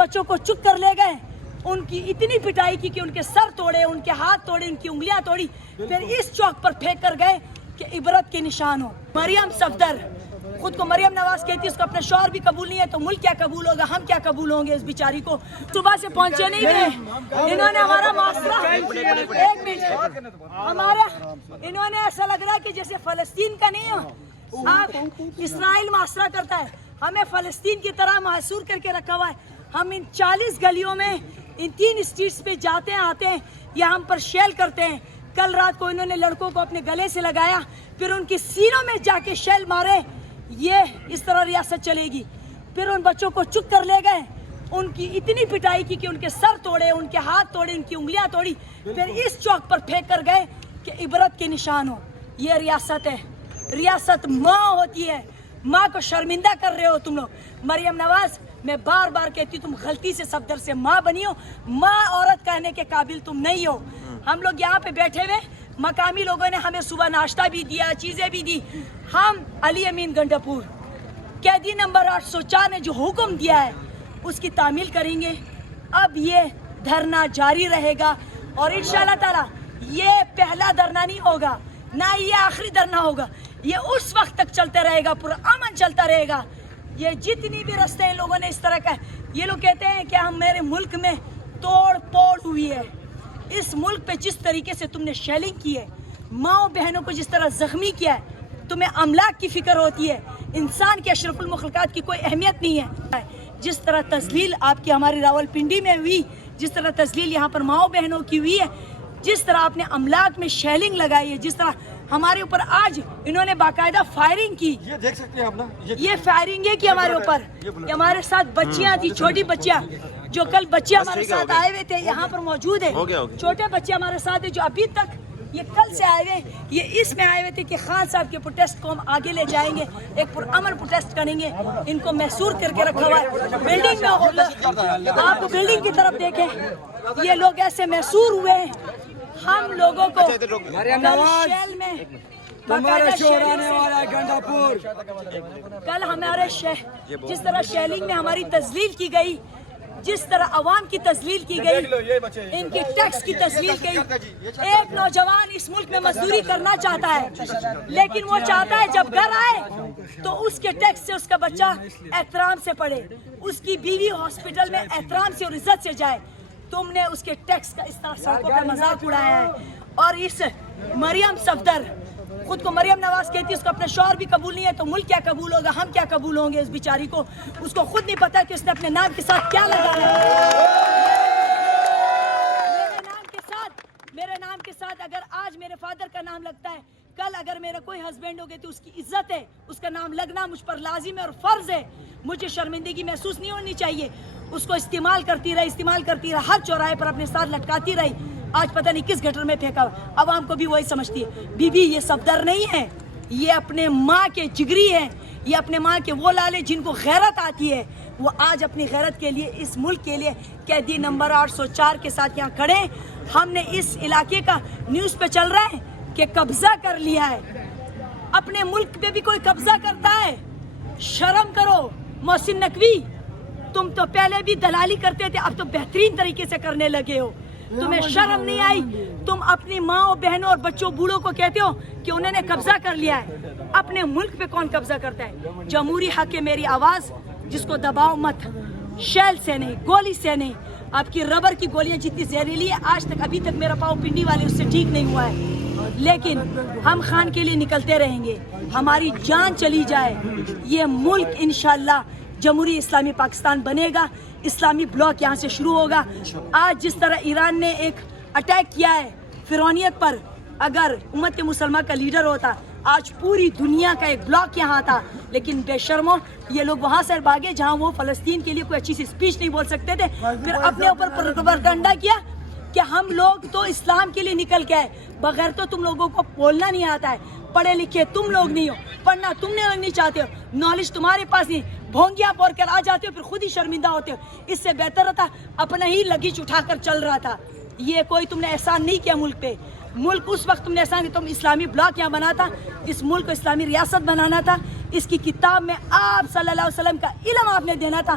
بچوں کو چک کر لے گئے, ان کی اتنی پٹائی کی کہ ان کے سر توڑے, ان کے ہاتھ توڑے, ان کی انگلیاں توڑی, پھر اس چوک پر پھینک کر گئے کہ عبرت کے نشان ہو. مریم صفدر خود کو مریم نواز کہتی ہے, اس کو اپنا شوہر بھی قبول نہیں ہے تو ملک کیا قبول ہوگا, ہم کیا قبول ہوں گے. اس بیچاری کو صبح سے پہنچے نہیں ہوئے, انہوں نے ہمارا معاشرہ, ایک منٹ, انہوں نے ایسا لگ رہا ہے کہ جیسے فلسطین کا نہیں ہو, آپ اسرائیل معاشرہ کرتا ہے, ہمیں فلسطین کی طرح محصور کر کے رکھا ہوا ہے. ہم ان 40 گلیوں میں ان 3 اسٹریٹس پہ جاتے ہیں آتے ہیں, یا ہم پر شیل کرتے ہیں. کل رات کو انہوں نے لڑکوں کو اپنے گلے سے لگایا, پھر ان کی سینوں میں جا کے شیل مارے. یہ اس طرح ریاست چلے گی. پھر ان بچوں کو چک کر لے گئے, ان کی اتنی پٹائی کی کہ ان کے سر توڑے, ان کے ہاتھ توڑے, ان کی انگلیاں توڑی, پھر اس چوک پر پھینک کر گئے کہ عبرت کے نشان ہو. یہ ریاست ہے, ریاست ماں ہوتی ہے, ماں کو شرمندہ کر رہے ہو تم لوگ. مریم نواز, میں بار بار کہتی ہوں, تم غلطی سے صفدر سے ماں بنی ہو, ماں عورت کہنے کے قابل تم نہیں ہو. ہم لوگ یہاں پہ بیٹھے ہوئے, مقامی لوگوں نے ہمیں صبح ناشتہ بھی دیا, چیزیں بھی دی. ہم علی امین گنڈاپور قیدی نمبر 804 نے جو حکم دیا ہے اس کی تعمیل کریں گے. اب یہ دھرنا جاری رہے گا, اور انشاءاللہ تعالی یہ پہلا دھرنا نہیں ہوگا, نہ یہ آخری دھرنا ہوگا. یہ اس وقت تک چلتا رہے گا, پرامن چلتا رہے گا. یہ جتنی بھی رستے ہیں لوگوں نے اس طرح کا, یہ لوگ کہتے ہیں کہ ہم میرے ملک میں توڑ پھوڑ ہوئی ہے. اس ملک پہ جس طریقے سے تم نے شیلنگ کی ہے, ماں بہنوں کو جس طرح زخمی کیا ہے, تمہیں املاک کی فکر ہوتی ہے, انسان کے اشرف المخلوقات کی کوئی اہمیت نہیں ہے. جس طرح تذلیل آپ کی ہماری راول پنڈی میں ہوئی, جس طرح تذلیل یہاں پر ماں بہنوں کی ہوئی ہے, جس طرح آپ نے املاک میں شیلنگ لگائی ہے, جس طرح ہمارے اوپر آج انہوں نے باقاعدہ فائرنگ کی. یہ دیکھ سکتے ہیں آپ نا, یہ فائرنگ ہے کہ ہمارے اوپر, کہ ہمارے ساتھ بچیاں تھی, چھوٹی بچیاں, جو کل بچے ہمارے ساتھ آئے ہوئے تھے یہاں پر موجود ہیں, چھوٹے بچے ہمارے ساتھ ہیں جو ابھی تک, یہ کل سے آئے ہوئے, یہ اس میں آئے ہوئے تھے کہ خان صاحب کے پروٹیسٹ کو ہم آگے لے جائیں گے, ایک پرامن پروٹیسٹ کریں گے. ان کو محصور کر کے رکھا ہوا ہے بلڈنگ میں, آپ بلڈنگ کی طرف دیکھیں, یہ لوگ ایسے محصور ہوئے ہیں. ہم لوگوں کو شیل میں کل ہمارے جس طرح شیلنگ میں ہماری تذلیل کی گئی, جس طرح عوام کی تذلیل کی گئی, ان کی ٹیکس کی تذلیل کی. ایک نوجوان اس ملک میں مزدوری کرنا چاہتا ہے, لیکن وہ چاہتا ہے جب گھر آئے تو اس کے ٹیکس سے اس کا بچہ احترام سے پڑھے, اس کی بیوی ہاسپٹل میں احترام سے اور عزت سے جائے. تم نے اس کے ٹیکس کا اس طرح سڑکوں پہ مذاق اڑایا ہے. اور اس مریم صفدر خود کو مریم نواز کہتی ہے, اس کو اپنا شوہر بھی قبول نہیں ہے تو ملک کیا قبول ہوگا, ہم کیا قبول ہوں گے. اس بیچاری کو, اس کو خود نہیں پتا کہ اس نے اپنے نام کے ساتھ کیا لگانا ہے. میرے نام کے ساتھ اگر آج میرے فادر کا نام لگتا ہے, کل اگر میرا کوئی ہسبینڈ ہوگا تو اس کی عزت ہے, اس کا نام لگنا مجھ پر لازم ہے اور فرض ہے. مجھے شرمندگی محسوس نہیں ہونی چاہیے. اس کو استعمال کرتی رہی, ہر چوراہے پر اپنے ساتھ لٹکاتی رہی. آج پتہ نہیں کس گٹر میں پھینکا. عوام کو بھی وہی سمجھتی ہے, بی بی یہ صفدر نہیں ہے, یہ اپنے ماں کے جگری ہیں, یہ اپنے ماں کے وہ لالے جن کو غیرت آتی ہے, وہ آج اپنی غیرت کے لیے, اس ملک کے لیے قیدی نمبر 804 کے ساتھ یہاں کھڑے. ہم نے اس علاقے کا نیوز پہ چل رہا ہے کہ قبضہ کر لیا ہے. اپنے ملک پہ بھی کوئی قبضہ کرتا ہے, شرم کرو. محسن نقوی, تم تو پہلے بھی دلالی کرتے تھے, اب تو بہترین طریقے سے کرنے لگے ہو. تمہیں شرم نہیں آئی؟ تم اپنی ماں بہنوں اور بچوں بوڑھوں کو کہتے ہو کہ انہوں نے قبضہ کر لیا ہے. اپنے ملک پہ کون قبضہ کرتا ہے؟ جمہوری حق ہے میری آواز, جس کو دباؤ مت. شیل سے نہیں, گولی سے نہیں. آپ کی ربر کی گولیاں جتنی زہریلی ہے, آج تک ابھی تک میرا پاؤں پنڈی والے اس سے ٹھیک نہیں ہوا ہے. لیکن ہم خان کے لیے نکلتے رہیں گے, ہماری جان چلی جائے. یہ ملک انشاءاللہ جمہوری اسلامی پاکستان بنے گا, اسلامی بلاک یہاں سے شروع ہوگا. آج جس طرح ایران نے ایک اٹیک کیا ہے فرعونیت پر, اگر امت مسلمہ کا لیڈر ہوتا, آج پوری دنیا کا ایک بلاک یہاں تھا. لیکن بے شرموں, یہ لوگ وہاں سے بھاگے جہاں وہ فلسطین کے لیے کوئی اچھی سی اسپیچ نہیں بول سکتے تھے. پھر اپنے اوپر پروپیگنڈا کیا کہ ہم لوگ تو اسلام کے لیے نکل کے آئے. بغیر تو تم لوگوں کو بولنا نہیں آتا ہے, پڑھے لکھے تم لوگ نہیں ہو, پڑھنا تم نے نہیں چاہتے ہو, نالج تمہارے پاس نہیں, بھونگیاں پور کر آ جاتے ہو, پھر خود ہی شرمندہ ہوتے ہو. اس سے بہتر تھا اپنا ہی لگیچ اٹھا کر چل رہا تھا. یہ کوئی تم نے احسان نہیں کیا ملک پہ. ملک اس وقت تم نے احسان کہ تم اسلامی بلاک یہاں بنا تھا, اس ملک کو اسلامی ریاست بنانا تھا, اس کی کتاب میں آپ صلی اللہ علیہ وسلم کا علم آپ نے دینا تھا.